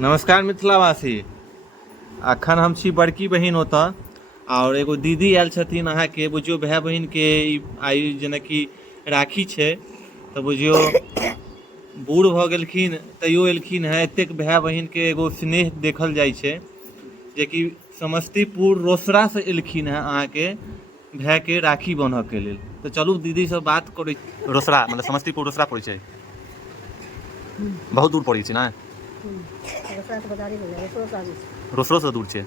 नमस्कार मिथिलावासी। अखन हम छी बड़की बहिन ओतऽ और एगो दीदी आयल छथिन अहाँके बुझियो भाई बहिन के आयु जेनाकि राखी छै तऽ बुझियो बूढ़ भऽ गेलखिन तैयो एलखिन हैं। एतेक भाई बहिन के एगो स्नेह देखल जाइ छै जेकि समस्तीपुर रोसड़ा से एलखिन हैं अहाँके भाई के राखी बान्हऽ के लेल। तऽ चलू दीदी से बात करै। रोसड़ा मतलब समस्तीपुर रोसड़ा पड़ै छै, बहुत दूर पड़ै छै ना? रोसड़ो से दूर छै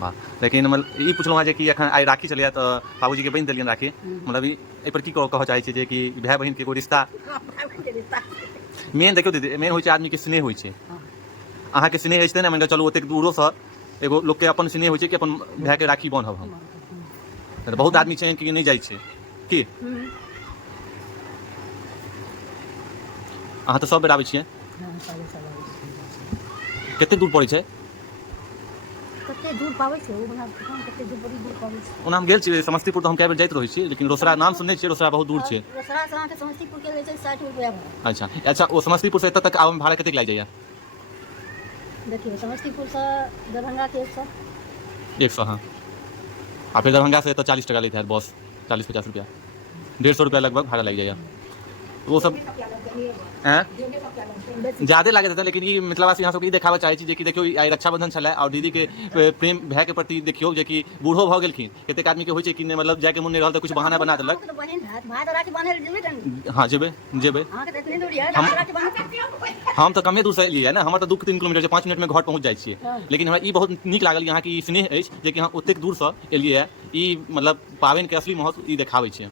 वाह। लेकिन मतलब ई पुछलहुँ हँ जे कि एखन आइ राखी चलैया तऽ बाबूजी के बनि देलियनि राखी, मतलब एहि पर की कहऽ चाहै छी जे कि भाई बहिन के एगो रिश्ता मेन देखियौ दीदी, मेन होइ छै आदमी के स्नेह होइ छै। अहाँके स्नेह अछि ने, मानि कऽ चलू ओतेक दूरो से एगो लोग के अपन स्नेह होइ छै कि अपन भाई के राखी बान्हब हम। तऽ बहुत आदमी छै कि नहि जाइ छै की? अहाँ तऽ सब बेर आबै छियै। कते दूर पड़ै छै? ओना हम गेल छी समस्तीपुर, तऽ हम कए बेर जाइत रहै छी, लेकिन रोसड़ा नाम सुनने छियै, रोसड़ा बहुत दूर छै। अच्छा अच्छा, ओ समस्तीपुर से एतऽ तक आबै में भाड़ा कतेक लागि जाइए? देखिए समस्तीपुर से दरभंगा के 100। 100 हाँ। आ फिर दरभंगा से एतऽ 40 टका लेते हैं बस, 40-50 रुपया, 150 रुपया लगभग भाड़ा लग जाइए। वो सब ज्यादा लागत है, लेकिन मिथिलावासी यहाँ सबके देखाबऽ चाहै छी जे कि देखियो आइ रक्षाबंधन छलै और दीदी के प्रेम भाई के प्रति देखियो जे कि बूढ़ो भऽ गेलखिन। कतेक आदमी के होइ छै कि मतलब जाय के मन नहीं रहल तऽ कुछ बहाना बना देलक। हाँ जेबै जेबै हम तऽ कमे दूर से एलियै ना, हमर तऽ 2-3 किलोमीटर छै, 5 मिनट में घर पहुँच जाइ छियै। लेकिन हमरा ई बहुत नीक लागल यहाँ की स्नेह अछि जे कि अहाँ ओतेक दूर से एलियै। ई मतलब पाबनि के असली महत्व ई देखाबै छै।